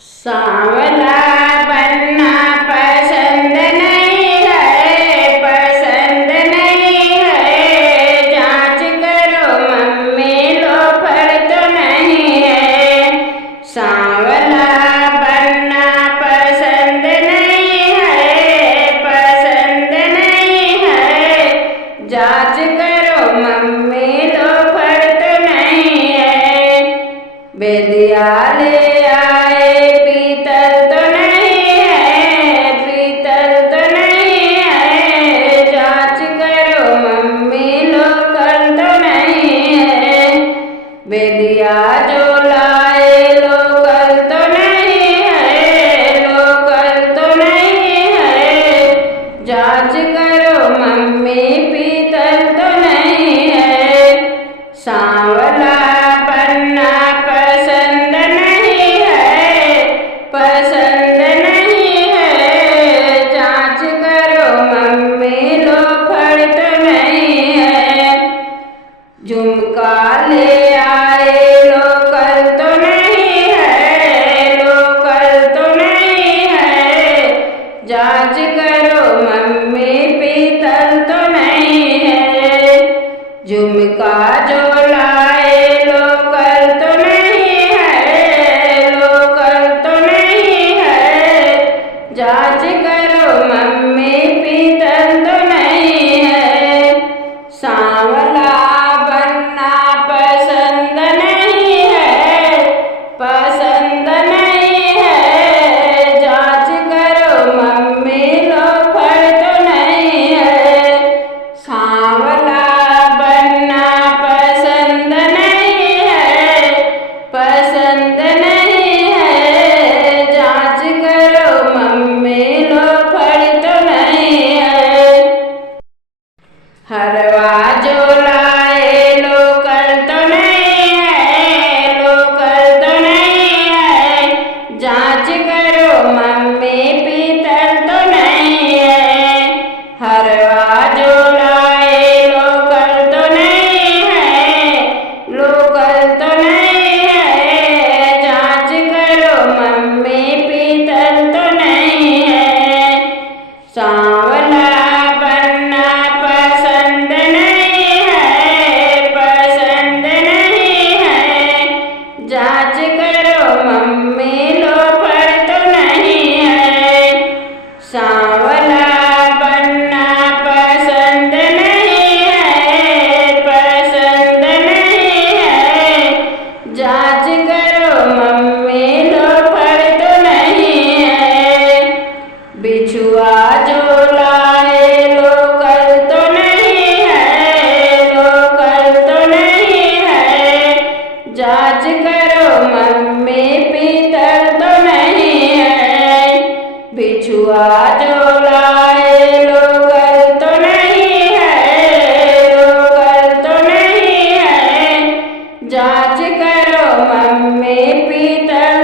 सांवला बनना पसंद नहीं है, पसंद नहीं है। जांच करो मम्मी लोफर तो नहीं है। सांवला बनना पसंद नहीं है, पसंद नहीं है। जांच करो मम्मी लोफर तो नहीं है। बेदिया ले आए पीतल तो नहीं है, पीतल तो नहीं है। जांच करो मम्मी लोकल तो नहीं है। बेदिया जो लाए लोकल तो नहीं है, लोकल तो नहीं है। जांच करो मम्मी पीतल तो नहीं है। सांवला बनना पसंद नहीं है, पसंद नहीं है। जांच करो मम्मी लोफर तो नहीं है। झुमका ले आए लोकल तो नहीं है, लोकल तो नहीं है। जांच करो मम्मी पीतल तो नहीं है। झुमका जो लाए लोकल तो नहीं है, लोकल तो नहीं है। जांच करो मम्मी पीतल तो नहीं है। सांवला बनना पसंद नहीं है, पसंद नहीं है। जांच करो मम्मी लोफर तो नहीं है। सांवला बनना पसंद नहीं है, पसंद नहीं है। जांच करो मम्मी लोफर तो नहीं है। हरवा जो लाए लोकल तो नहीं है, लोकल तो नहीं है। जांच करो मम्मी पीतल तो नहीं है। हरवा जो लाए लोकल तो नहीं है, लोकल तो नहीं है। जांच करो मम्मी पीतल तो नहीं है। सांवला बनना पसंद नहीं है, पसंद नहीं है। जांच करो मम्मी लोफर तो नहीं है। सांवला बनना पसंद नहीं है, पसंद नहीं है। जांच करो मम्मी लोफर तो नहीं है। बिछुआ जो लाए लोकल तो नहीं है, लोकल तो नहीं है। जांच करो मम्मी पीतल तो नहीं है। बिछुआ जो लाए लोकल तो नहीं है, लोकल तो नहीं है। जांच करो मम्मी पीतल